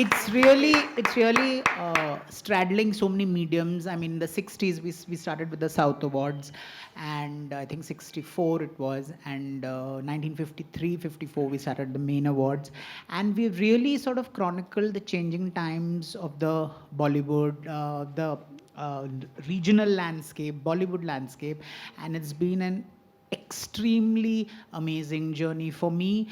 it's really straddling so many mediums. I mean, the 60s we started with the South Awards, and I think 64 it was, and 1953, 54 we started the main awards, and we've really sort of chronicled the changing times of the Bollywood, the regional landscape, Bollywood landscape, and it's been an extremely amazing journey for me.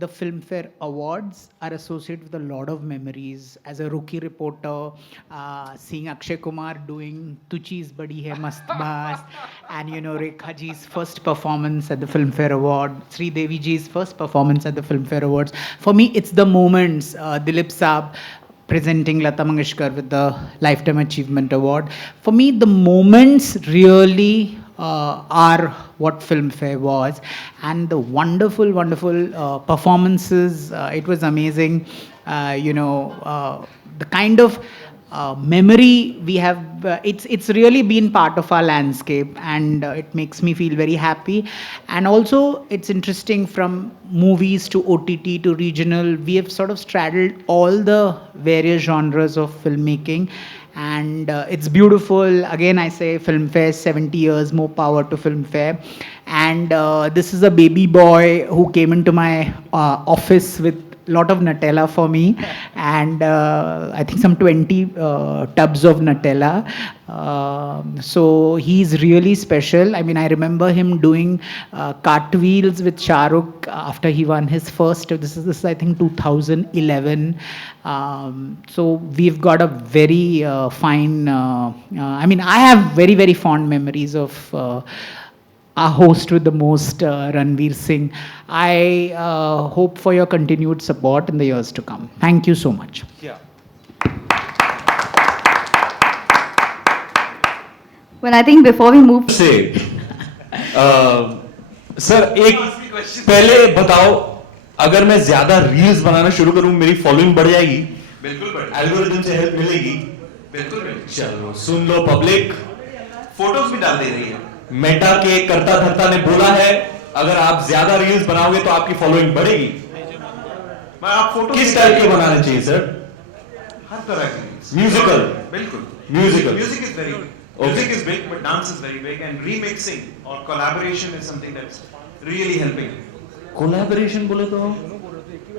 The Filmfare Awards are associated with a lot of memories. As a rookie reporter, seeing Akshay Kumar doing Tu Cheez Badi Hai Mast Baas, and Rekha ji's first performance at the Filmfare Award, Sri Devi ji's first performance at the Filmfare Awards. For me, it's the moments. Dilip Saab presenting Lata Mangeshkar with the Lifetime Achievement Award. For me, the moments really are what Filmfare was, and the wonderful performances. It was amazing. The kind of memory we have. It's really been part of our landscape, and it makes me feel very happy. And also, it's interesting, from movies to OTT to regional, we have sort of straddled all the various genres of filmmaking, and it's beautiful. Again, I say Filmfare, 70 years, more power to Filmfare. And this is a baby boy who came into my office with lot of Nutella for me, and I think some 20 tubs of Nutella. So he's really special. I mean, I remember him doing cartwheels with Shah Rukh after he won his first. This is I think 2011. So we've got a very fine. I mean, I have very fond memories of. Our host with the most, Ranveer Singh. I hope for your continued support in the years to come. Thank you so much. Yeah. Well, I think before we move. से sir एक पहले बताओ, अगर मैं ज्यादा reels बनाना शुरू करूं मेरी फॉलोइंग बढ़ जाएगी? बिल्कुल बढ़, एल्गोरिथम से हेल्प मिलेगी? बिल्कुल मिलेगी। चलो सुन लो पब्लिक, फोटोज भी डाल दे रही है। मेटा के कर्ता धर्ता ने बोला है, अगर आप ज्यादा रील्स बनाओगे तो आपकी फॉलोइंग बढ़ेगी। मैं आप फोटो किस टाइप के बनाने चाहिए सर? हर तरह की। म्यूजिकल? बिल्कुल। Musical. Music is very big. Music is big, but dance is very big, and remixing or collaboration is something that's really helping. Collaboration बोले तो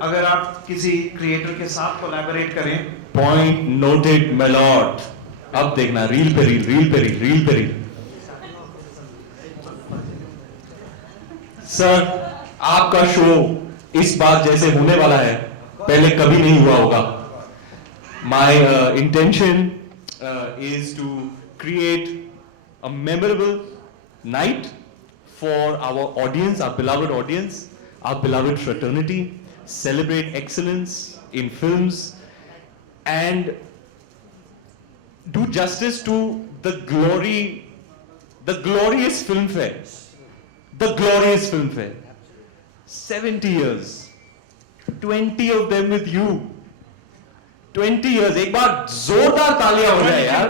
अगर आप किसी क्रिएटर के साथ कोलैबोरेट करें। Point noted my Lord. अब देखना, रील पे रील, रील पे रील, रील पे रील। सर, आपका शो इस बार जैसे होने वाला है, पहले कभी नहीं हुआ होगा। My intention is to create a memorable night for our audience, our beloved fraternity, celebrate excellence in films, and do justice to the glorious Filmfare. The glorious Filmfare. 70 years. 20 of them with you. 20 years. एक बार जोरदार तालियां हो जाए यार.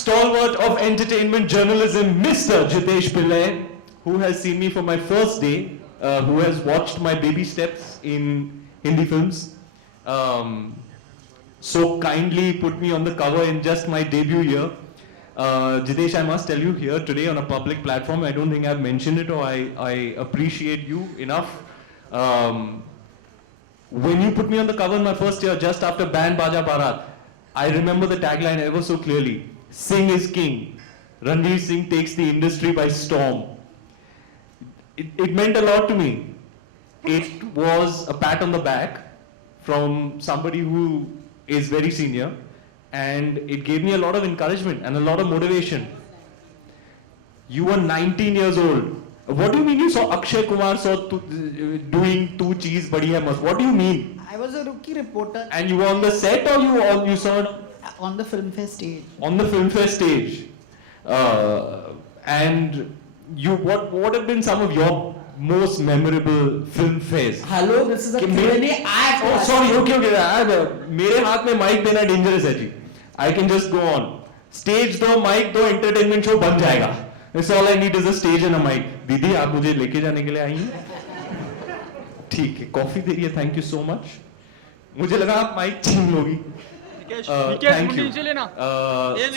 Stalwart of entertainment journalism, Mr. Jitesh Pillai, who has seen me for my first day, who has watched my baby steps in Hindi films. So kindly put me on the cover in just my debut year. Jitesh, I must tell you here today on a public platform, I don't think I've mentioned it, or I appreciate you enough. When you put me on the cover in my first year, just after Band Baja Barat, I remember the tagline ever so clearly. Singh is king. Ranveer Singh takes the industry by storm. It meant a lot to me. It was a pat on the back from somebody who is very senior, and it gave me a lot of encouragement and a lot of motivation. You were 19 years old. What do you mean you saw Akshay Kumar doing Tu Cheez Badi Hai Mast? What do you mean? I was a rookie reporter. And you were on the set, or you saw it? On the Filmfare stage. On the Filmfare stage. And what have been some of your most memorable film fairs? Hello, this is a Q&A. Oh, sorry, okay. मेरे हाथ में mic देना dangerous है जी. I can just go on. Stage दो, mic दो, entertainment show बन जाएगा. That's all I need is a stage and a mic. दीदी, आप मुझे लेके जाने के लिए आई हैं? ठीक है, कॉफी दे रही है. Thank you so much. मुझे लगा आप माइक छीन लोगी. Thank you.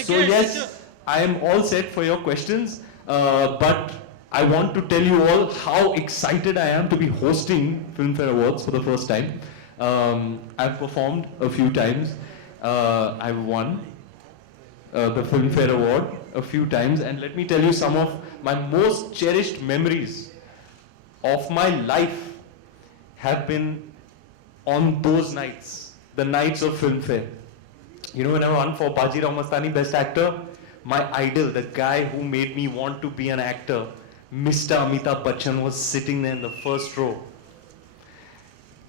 So yes, I am all set for your questions, but I want to tell you all how excited I am to be hosting Filmfare Awards for the first time. I've performed a few times. I've won the Filmfare Award a few times, and let me tell you some of my most cherished memories of my life have been on those nights, the nights of Filmfare. You know, when I won for Bajirao Mastani Best Actor, my idol, the guy who made me want to be an actor, Mr. Amitabh Bachchan, was sitting there in the first row.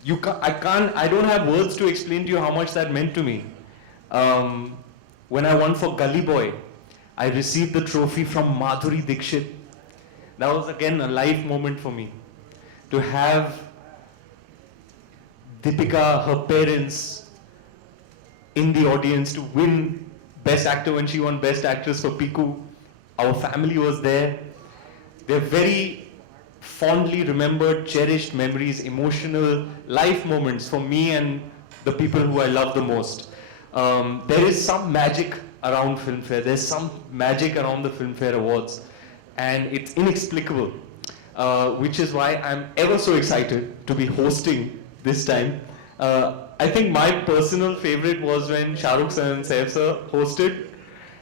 I don't have words to explain to you how much that meant to me. When I won for Gully Boy, I received the trophy from Madhuri Dixit. That was again a life moment for me. To have Deepika, her parents, in the audience to win Best Actor when she won Best Actress for Piku. Our family was there. They're very fondly remembered, cherished memories, emotional life moments for me and the people who I love the most. There is some magic around Filmfare. There's some magic around the Filmfare Awards. And it's inexplicable, which is why I'm ever so excited to be hosting this time. I think my personal favorite was when Shah Rukh Khan and Saif sir hosted.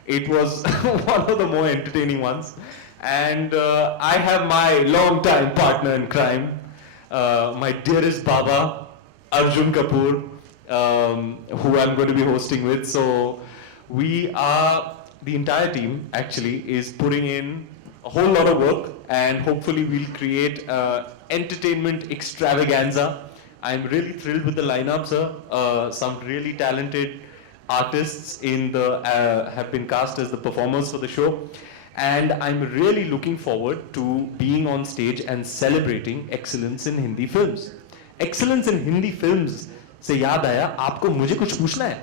It was one of the more entertaining ones. And I have my long-time partner in crime, my dearest Baba, Arjun Kapoor, who I'm going to be hosting with. So we are, the entire team actually is putting in a whole lot of work, and hopefully we'll create entertainment extravaganza. I'm really thrilled with the lineup, sir. Some really talented artists have been cast as the performers for the show. And I'm really looking forward to being on stage and celebrating excellence in Hindi films. Excellence in Hindi films से याद आया, आपको मुझे कुछ पूछना है?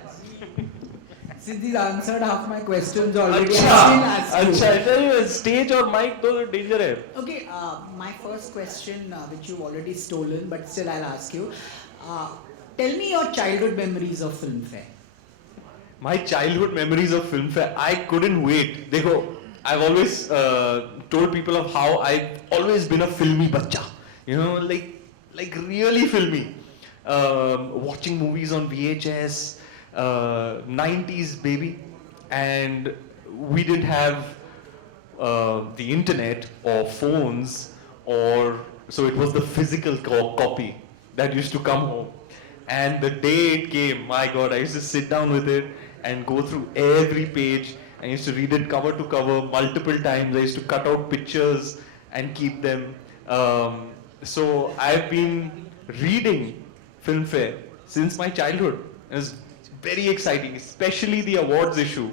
Since he's answered half my questions already, I still ask you. अच्छा, stage और mic तो danger है. Okay, my first question, which you've already stolen, but still I'll ask you. Tell me your childhood memories of Filmfare. My childhood memories of Filmfare, I couldn't wait. Dekho, I've always told people of how I've always been a filmy bacha. You know, like really filmy. Watching movies on VHS, 90s baby. And we didn't have the internet or phones, so it was the physical copy that used to come home. And the day it came, my God, I used to sit down with it and go through every page. I used to read it cover to cover multiple times. I used to cut out pictures and keep them. So I've been reading Filmfare since my childhood. It's very exciting, especially the awards issue,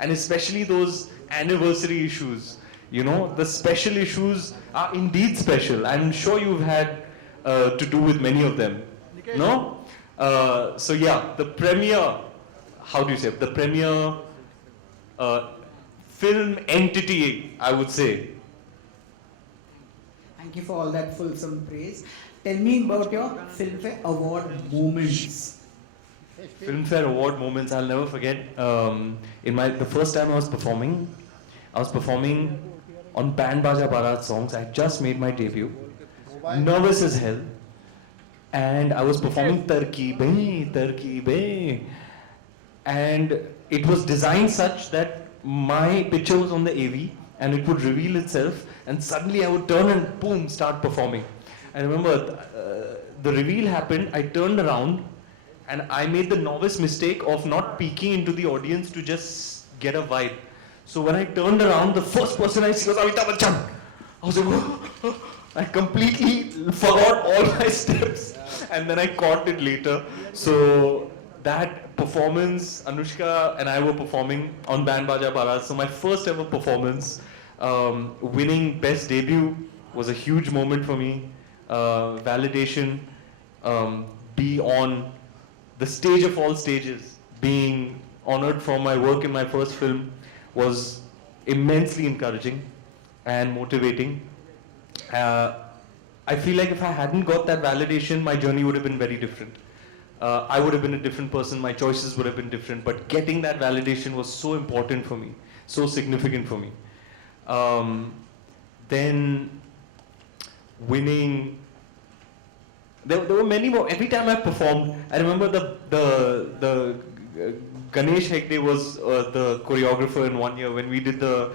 and especially those anniversary issues. You know, the special issues are indeed special. I'm sure you've had to do with many of them. No? So yeah, the premiere, how do you say, the premiere film entity, I would say. Thank you for all that fulsome praise. Tell me about your Filmfare Award moments. Filmfare Award moments, I'll never forget. The first time I was performing on Band Baja Barat songs. I just made my debut, nervous as hell, and I was performing Tarki, and it was designed such that my picture was on the AV and it would reveal itself, and suddenly I would turn and boom, start performing. I remember the reveal happened, I turned around and I made the novice mistake of not peeking into the audience to just get a vibe. So when I turned around, the first person I see was Amitabh Bachchan. I was like, I completely forgot all my steps, and then I caught it later. So that performance, Anushka and I were performing on Band Baja Barat. So my first ever performance, winning Best Debut was a huge moment for me. Validation, be on the stage of all stages, being honored for my work in my first film was immensely encouraging and motivating. I feel like if I hadn't got that validation, my journey would have been very different. I would have been a different person, my choices would have been different, but getting that validation was so important for me, so significant for me. Um, then winning, there were many more. Every time I performed, I remember the Ganesh Hegde was the choreographer in one year when we did the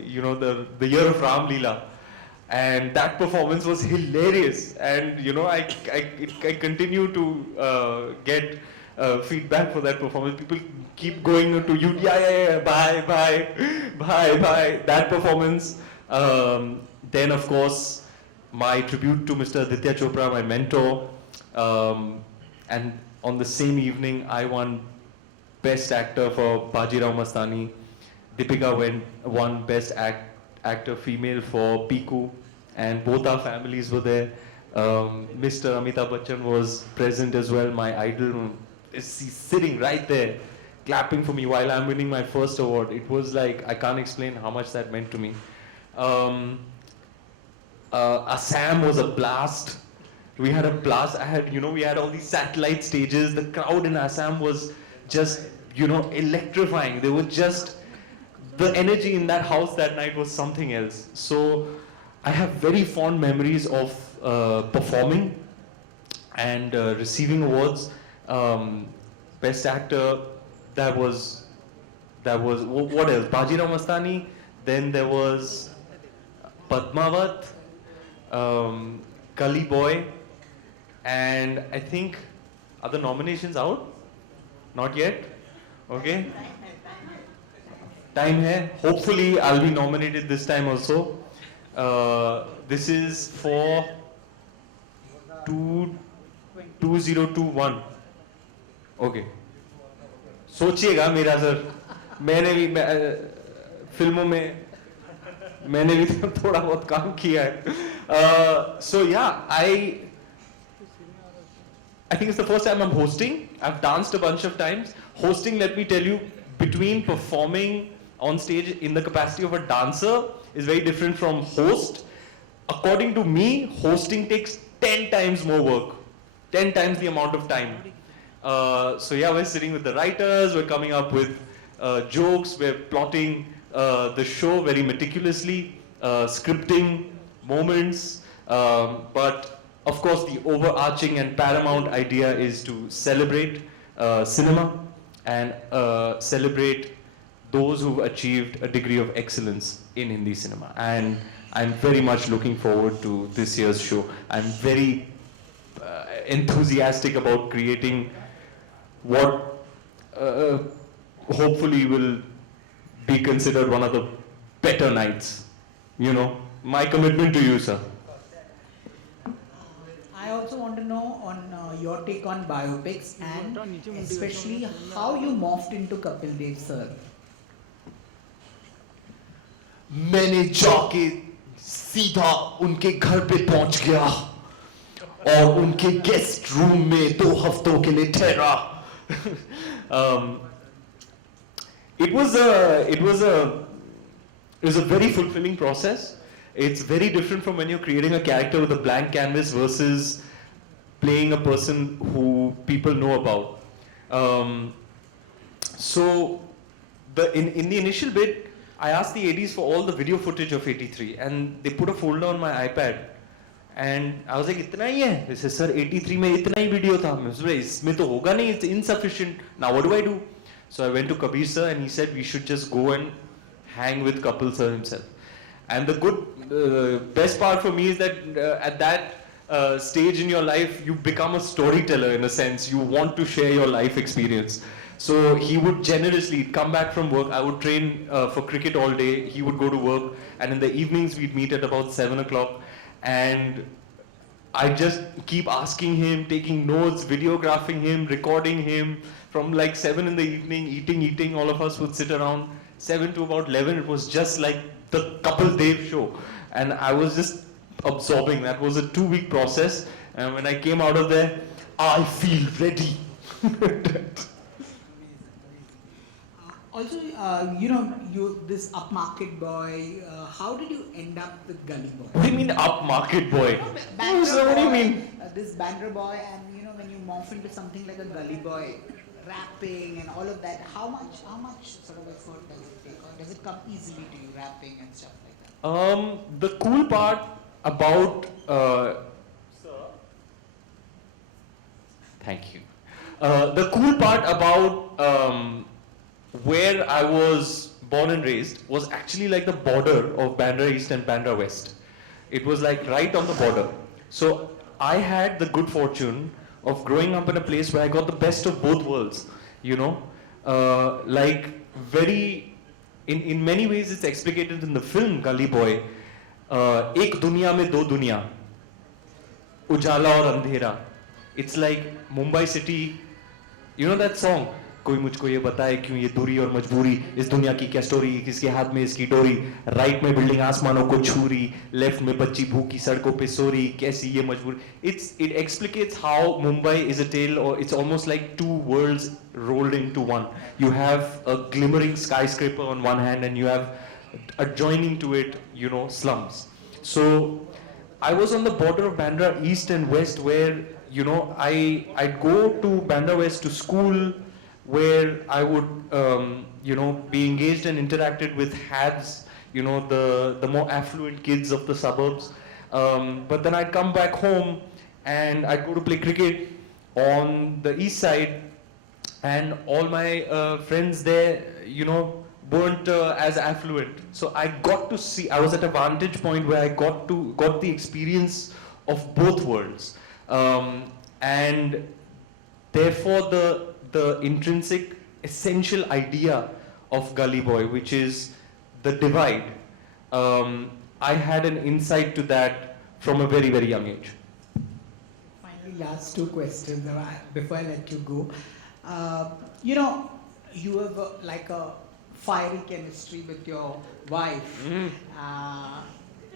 year of Ram Leela, and that performance was hilarious. And I continue to get feedback for that performance. People keep going to you, yeah, bye. That performance. Then of course my tribute to Mr. Aditya Chopra, my mentor, and on the same evening I won Best Actor for Bajirao Mastani. Deepika won Best Actor Female for Piku, and both our families were there. Mr. Amitabh Bachchan was present as well, my idol. He's sitting right there, clapping for me while I'm winning my first award. It was like, I can't explain how much that meant to me. Assam was a blast. We had a blast. We had all these satellite stages. The crowd in Assam was just, electrifying. They were just, the energy in that house that night was something else. So I have very fond memories of performing and receiving awards. Best Actor, that was what else? Bajirao Mastani. Then there was Padmavat, Gully Boy, and I think, are the nominations out? Not yet? Okay. Time hai. Hopefully I'll be nominated this time also. This is for 2021. Okay. सोचिएगा मेरा sir, मैंने भी फिल्मों में मैंने भी थोड़ा बहुत काम किया है. So yeah, I think it's the first time I'm hosting. I've danced a bunch of times. Hosting, let me tell you, between performing on stage in the capacity of a dancer is very different from host. According to me, hosting takes 10 times more work, 10 times the amount of time. So yeah, we're sitting with the writers, we're coming up with jokes, we're plotting the show very meticulously, scripting moments, but of course the overarching and paramount idea is to celebrate cinema and celebrate those who've achieved a degree of excellence in Hindi cinema. And I'm very much looking forward to this year's show. I'm very enthusiastic about creating what hopefully will be considered one of the better nights. My commitment to you, sir. I also want to know on your take on biopics and especially how you morphed into Kapil Dev sir. मैंने जाके सीधा उनके घर पे पहुंच गया और उनके गेस्ट रूम में 2 हफ्तों के लिए ठहरा. It was a very fulfilling process. It's very different from when you're creating a character with a blank canvas versus playing a person who people know about. So in the initial bit, I asked the ADs for all the video footage of 83, and they put a folder on my iPad. And I was like, इतना ही है? They said, sir, 83 में इतना ही video था. मैं सोचा इसमें तो होगा नहीं, it's insufficient. Now what do I do? So I went to Kabir sir and he said we should just go and hang with Kapil sir himself. And the best part for me is that at that stage in your life, you become a storyteller in a sense. You want to share your life experience. So he would generously come back from work. I would train for cricket all day. He would go to work, and in the evenings we'd meet at about 7 o'clock. And I just keep asking him, taking notes, videographing him, recording him from like 7 in the evening, eating. All of us would sit around 7 to about 11. It was just like the Kapil Dev show. And I was just absorbing. That was a 2-week process. And when I came out of there, I feel ready. Also, this upmarket boy, how did you end up with Gully Boy? What do you mean upmarket boy? Banker What do you boy, mean? This banker boy, and when you morph into something like a gully boy, rapping and all of that, how much sort of effort does it take, or does it come easily to you, rapping and stuff like that? The cool part about thank you. The cool part about where I was born and raised was actually like the border of Bandra East and Bandra West. It was like right on the border. So I had the good fortune of growing up in a place where I got the best of both worlds. You know, like very, in many ways it's explicated in the film Gully Boy. एक दुनिया में दो दुनिया, उजाला और अंधेरा. It's like Mumbai city. You know that song? कोई मुझको ये बताए क्यों ये दूरी और मजबूरी, इस दुनिया की क्या स्टोरी, किसके हाथ में इसकी डोरी, राइट में बिल्डिंग आसमानों को छूरी, लेफ्ट में बच्ची भूखी सड़कों पे सोरी, कैसी ये मजबूरी. It explicates how Mumbai is a tale, or it's almost like two worlds rolled into one. You have a glimmering skyscraper on one hand and you have adjoining to it, you know, slums. So I was on the border of Bandra East and West where, you know, I'd go to Bandra West to school, where I would, you know, be engaged and interacted with hads, you know, the more affluent kids of the suburbs. But then I'd come back home and I'd go to play cricket on the east side, and all my friends there, you know, weren't as affluent. So I got to see, I was at a vantage point where I got the experience of both worlds. And therefore the intrinsic essential idea of Gully Boy, which is the divide, I had an insight to that from a very, very young age. Finally, last two questions before I let you go. You know, you have like a fiery chemistry with your wife.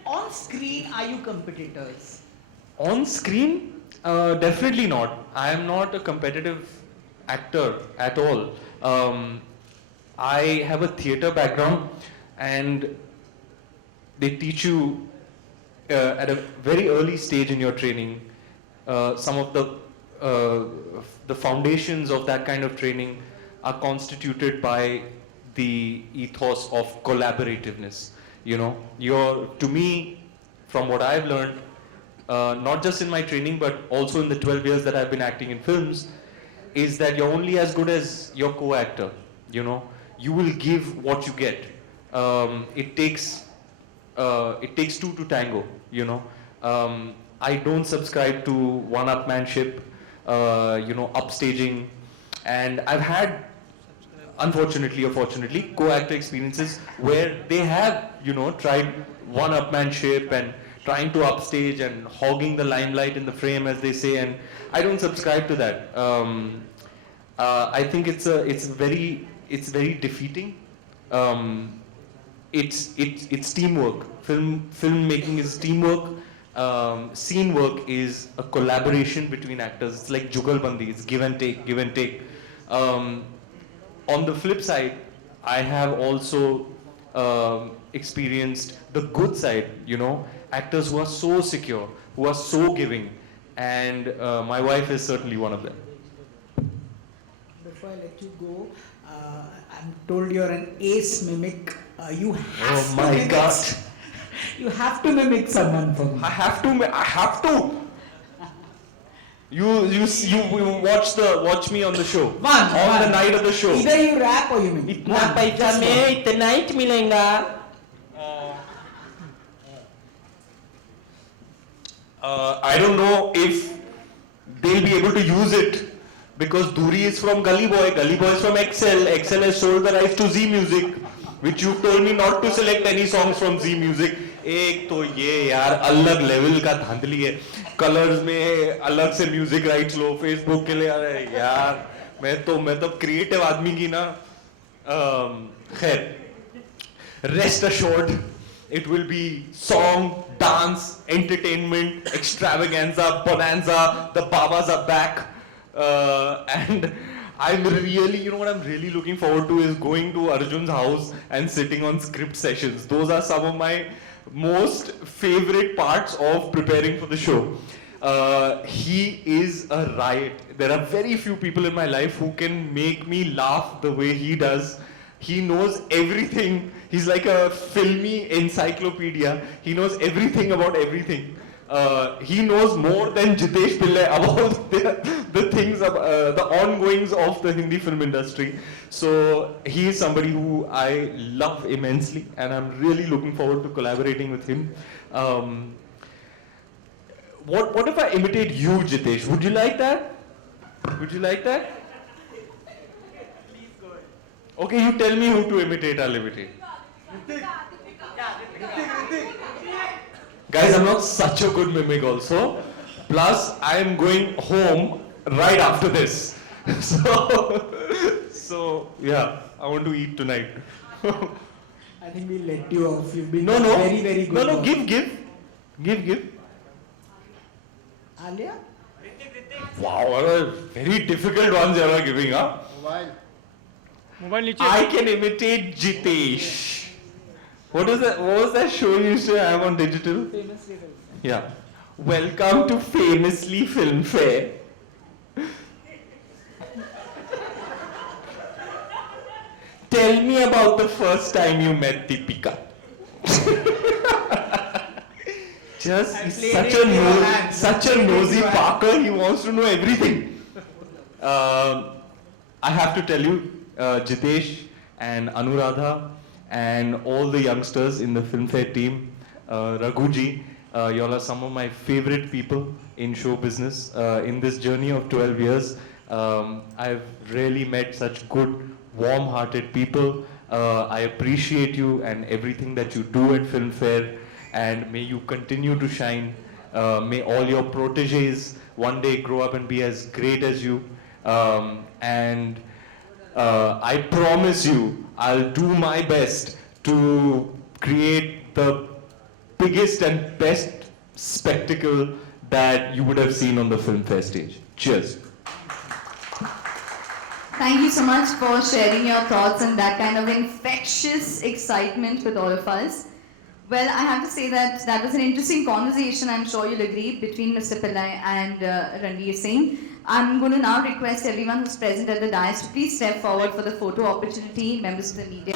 On screen, are you competitors? On screen? Definitely not. I am not a competitive actor at all. I have a theatre background, and they teach you at a very early stage in your training some of the foundations of that kind of training are constituted by the ethos of collaborativeness. You know, to me, from what I've learned, not just in my training but also in the 12 years that I've been acting in films, is that you're only as good as your co-actor. You know, you will give what you get. It takes two to tango. You know, I don't subscribe to one-upmanship, you know, upstaging, and I've had, unfortunately or fortunately, co-actor experiences where they have, you know, tried one-upmanship and trying to upstage and hogging the limelight in the frame, as they say, and I don't subscribe to that. I think it's very defeating. It's teamwork. Filmmaking is teamwork. Scene work is a collaboration between actors. It's like jugalbandi. It's give and take. On the flip side, I have also experienced the good side. You know, actors who are so secure, who are so giving, and my wife is certainly one of them. Before I let you go, I'm told you're an ace mimic. You have Oh my God! You have to mimic someone from. I have to. You watch me on the show. On the night of the show. Either you rap or you mimic. ना पैसा में इतना ही मिलेगा. I don't know if they'll be able to use it, because Duri is from Gully Boy is from XL has sold the rights to Z Music, which you told me not to select any songs from Z Music. एक तो ये यार अलग level का धांधली है, colours में अलग से म्यूजिक राइट्स लो, फेसबुक के लिए. अरे यार मैं तो क्रिएटिव आदमी की ना. खैर, rest assured, it will be song, dance, entertainment, extravaganza, bonanza. The Babas are back, and I'm really, you know what I'm really looking forward to is going to Arjun's house and sitting on script sessions. Those are some of my most favorite parts of preparing for the show. He is a riot. There are very few people in my life who can make me laugh the way he does. He knows everything. He's like a filmy encyclopedia. He knows everything about everything. He knows more than Jitesh Pillai about the things, the ongoings of the Hindi film industry. So he is somebody who I love immensely, and I'm really looking forward to collaborating with him. What if I imitate you, Jitesh? Would you like that? Would you like that? Okay, you tell me who to imitate, I'll imitate. Guys, I'm not such a good mimic also. Plus, I am going home right after this. So yeah, I want to eat tonight. I think we'll let you off. You've been No, very, very good. No, give. Alia? Wow, what a very difficult ones you are giving, huh? I can imitate Jitesh. What is that? What was that show you used to have on digital? Famously Film. Yeah. Welcome to Famously Filmfare. Tell me about the first time you met Deepika. Just he's such a nosy Parker. He wants to know everything. I have to tell you, Jitesh and Anuradha and all the youngsters in the Filmfare team, Raghuji, y'all are some of my favorite people in show business. In this journey of 12 years, I've really met such good, warm-hearted people. I appreciate you and everything that you do at Filmfare, and may you continue to shine. May all your proteges one day grow up and be as great as you. And I promise you, I'll do my best to create the biggest and best spectacle that you would have seen on the Filmfare stage. Cheers. Thank you so much for sharing your thoughts and that kind of infectious excitement with all of us. Well, I have to say that that was an interesting conversation, I'm sure you'll agree, between Mr. Pillai and Ranveer Singh. I'm going to now request everyone who's present at the dais to please step forward for the photo opportunity, members of the media.